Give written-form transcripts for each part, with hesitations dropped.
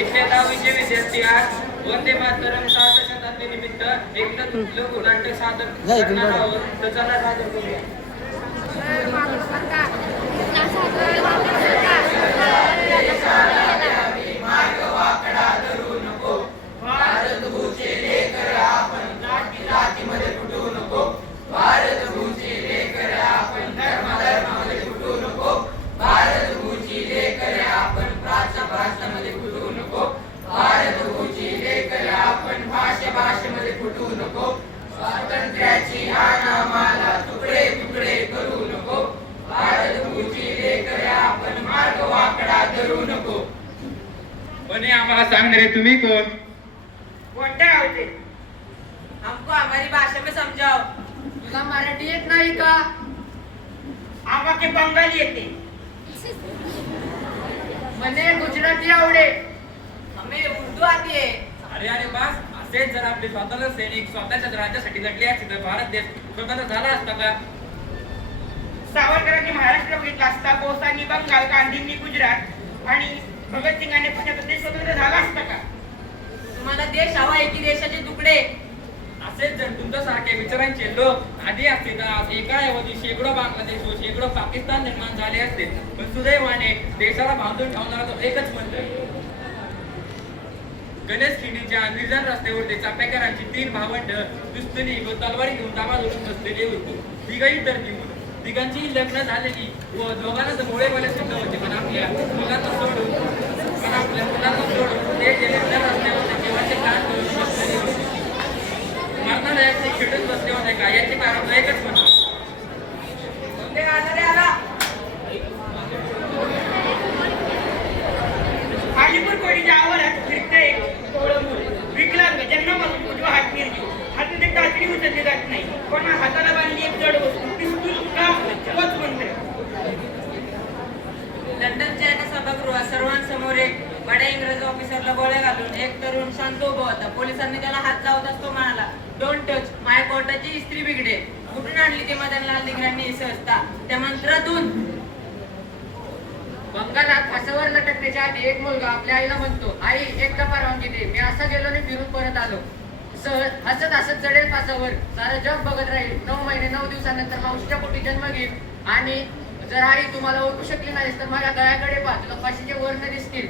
इथले 10वीचे विद्यार्थी आज वंदे मातरम सार्थ शताब्दी निमित्त एकता लोकनाट्य सादर करणार आहोत. तर चला सादर करूया. स्वातंत्र्याची आनामाला तुकडे तुकडे करू नको. भारत भूची लेकरे आपण मार्ग वाकडा धरू नको. पण हे आम्हाला सांगणारे तुम्ही कोण? कोणत्या गावचे? हमको हमारी भाषा में समझाओ. तुला मराठी येत नाही का? आम्हाला बंगाली येते. मने गुजराती आवडे. हमें उर्दू आती है. अरे अरे बस, असेच जर आपले स्वातंत्र्य सैनिक स्वतःच्याच राज्यासाठी लढले असते तर भारत देश स्वतंत्र झाला असता का? सावरकरांनी महाराष्ट्र बघितला असता, बोसांनी बंगाल, गांधींनी गुजरात आणि भगतसिंगांनी पुण्याचा देश स्वतंत्र झाला असता का? तुम्हाला देश हवा आहे की देशाचे तुकडे? असेच जर तुमच्यासारखे विचारांचे लोक आधी असते तर आज एका ऐवजी शेकडो बांगलादेश व शेकडो पाकिस्तान निर्माण झाले असते. पण सुदैवाने देशाला बांधून ठेवणारा तो एकच मंत्र. गणेश खिंडीच्या निर्जन रस्त्यावरती चापेकरांची 3 भावंड दुस्तनी व तलवारी घेऊन ताबा धरून बसलेले होते. तिघही तर तिघांची लग्न झालेली व दोघांना मुळे बोले सिद्ध होते. पण आपल्या मुलांना सोडून ते निर्जन रस्त्यावरती जीवाचे प्राण घेऊन बसलेले होते. मरणालयाचे खिडून बसले होते का याचे कारण एकच म्हणतो. अलीपूर कोळीच्या आवारात फिरतं एक कोवळं मूल. विकलांग, जन्मापासून उजवा हात निर्जीव. हातात एक कातडी उचलली जात नाही. पण हाताला बांधली एक जड वस्तू. पिस्तूल का तोच मंत्र. लंडनच्या एका सभागृहात सर्वांसमोर एक बड्या इंग्रज ऑफिसरला गोळ्या घालून एक तरुण शांत उभा होता. पोलिसांनी त्याला हात लावताच तो म्हणाला, डोंट टच, माझ्या कोर्टाची इस्त्री बिघडे. कुठून आणली ते मदनलाल दिगरांनी सहजता त्या मंत्रातून? बंगालात फासावर लटकण्याच्या आधी एक मुलगा आपल्या आईला म्हणतो, आई एकदा परवानगी दे, मी असा गेलो आणि फिरून परत आलो. सहज हसत हसत चढेल फासावर, सारं जग बघत राहील. 9 महिने 9 दिवसानंतर मावशीच्या पोटी जन्म घेईल. आणि जर आई तुम्हाला ओळखू शकली नाहीस तर माझ्या गळ्याकडे पहा, तुला फाशीचे वर्ण दिसतील.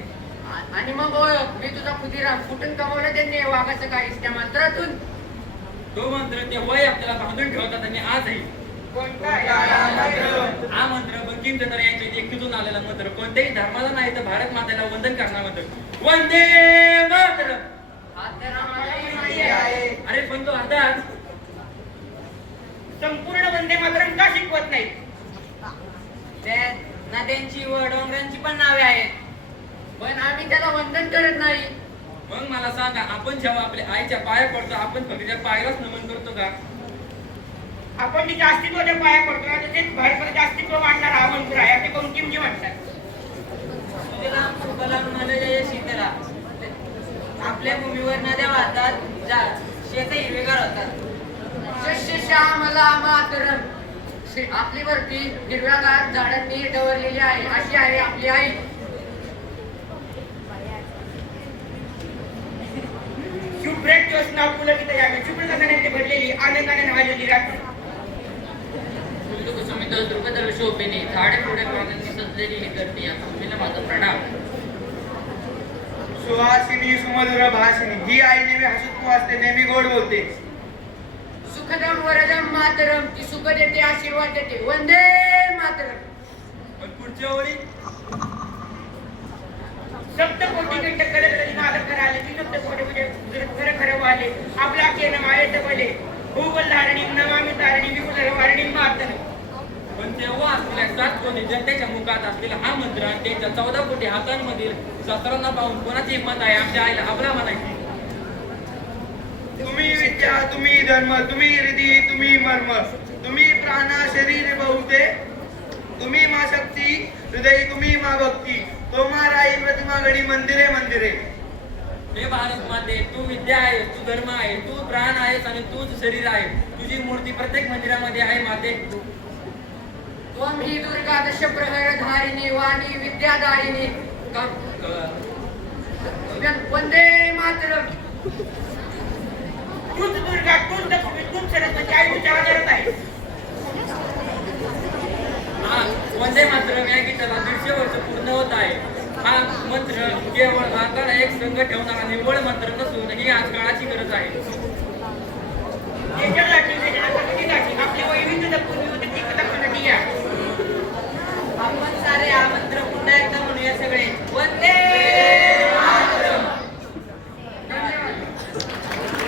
आणि मग ओळख, मी तुझा खुदीराम. कुठून कमवलं त्यांनी वाघाचं काहीच त्या मंत्रातून. तो मंत्र ते वय आपल्याला बांधून ठेवतात आणि आजही कोणता? हा मंत्र बंकिमचंद्र यांच्या एकटीतून आलेला मंत्र. कोणत्याही धर्माला नाही तर भारत मातेला वंदन करणार मंत्र. वंदे मातरम. अरे पण तो आता संपूर्ण वंदे मातरम का शिकवत नाही? नद्यांची व डोंगरांची पण नावे आहेत. पण आम्ही त्याला वंदन करत नाही. मग मला सांगा, आपण जेव्हा आपल्या आईच्या पाया पडतो आपण फक्त त्या पायालाच नमन करतो का? आपण तिच्या अस्तित्वाच्या पाया पडतो ना, तसेच भारताचे अस्तित्व मांडणारा हा मंत्र आहे. ते बंकिमजी म्हणतात. सुजलाम सुफलाम मलयजय शीतला. आपल्या भूमीवर नद्या वाहतात, शेत हिरवेगार होतात. शस्य श्यामला मातरम. आपली वरती हिरव्यागार झाडांनी डवरलेली आहे, अशी आहे आपली आई. शुभ्रेत ज्योत्स्ना पुलकित यावी, शुभ्र गगनाने भरलेली, आनंदाने नवाजलेली रात्र. कुसुमित द्रुपदल शोभेने झाडे पुढे पाण्याची सजलेली ही धरती. या भूमीला माझा प्रणाम. सुहासिनी सुमधुर भाषिणी, ही आई नेहमी हसत असते, नेहमी गोड बोलते. सुखदम वरदम मातरम. ती सुख देते, आशीर्वाद देते. वंदे मातरम. पण पुढच्या ओळी सप्तकोटी कंठ करत मालक कराले, की सप्तकोटी म्हणजे खरं खरं वाले. आपला केन मायेत बले, भूगोल धारणी नमामी तारणी विपुल वारणी मातरम. पण तेव्हा असलेल्या 7 कोटी जनतेच्या मुखात असलेला हा मंत्र आणि त्यांच्या 14 कोटी हातांमधील शस्त्रांना पाहून कोणाची हिंमत आहे आमच्या आईला आबला म्हणायची? तुम्ही विद्या, तुम्ही धर्म, तुम्ही हृदय, तुम्ही मर्म, तुम्ही प्राण शरीर बहुते, तुम्ही मा शक्ती हृदय, तुम्ही मा भक्ती, तोमा राई प्रतिमा घडी मंदिरे मंदिरे. हे भारत माते, तू विद्या आहेस, तू धर्म आहे, तू प्राण आहेस आणि तूच शरीर आहे. तुझी मूर्ती प्रत्येक मंदिरामध्ये आहे माते. त्वं ही दुर्गा दश प्रहर धारिणी वाणी विद्यादायिनी. संघ ठेवणारा निव्वळ मंत्र नसून ही आज काळाची गरज आहे. देशासाठी देशाच्या प्रगतीसाठी आपल्या वैविध्य जपून विविधतेची कथा या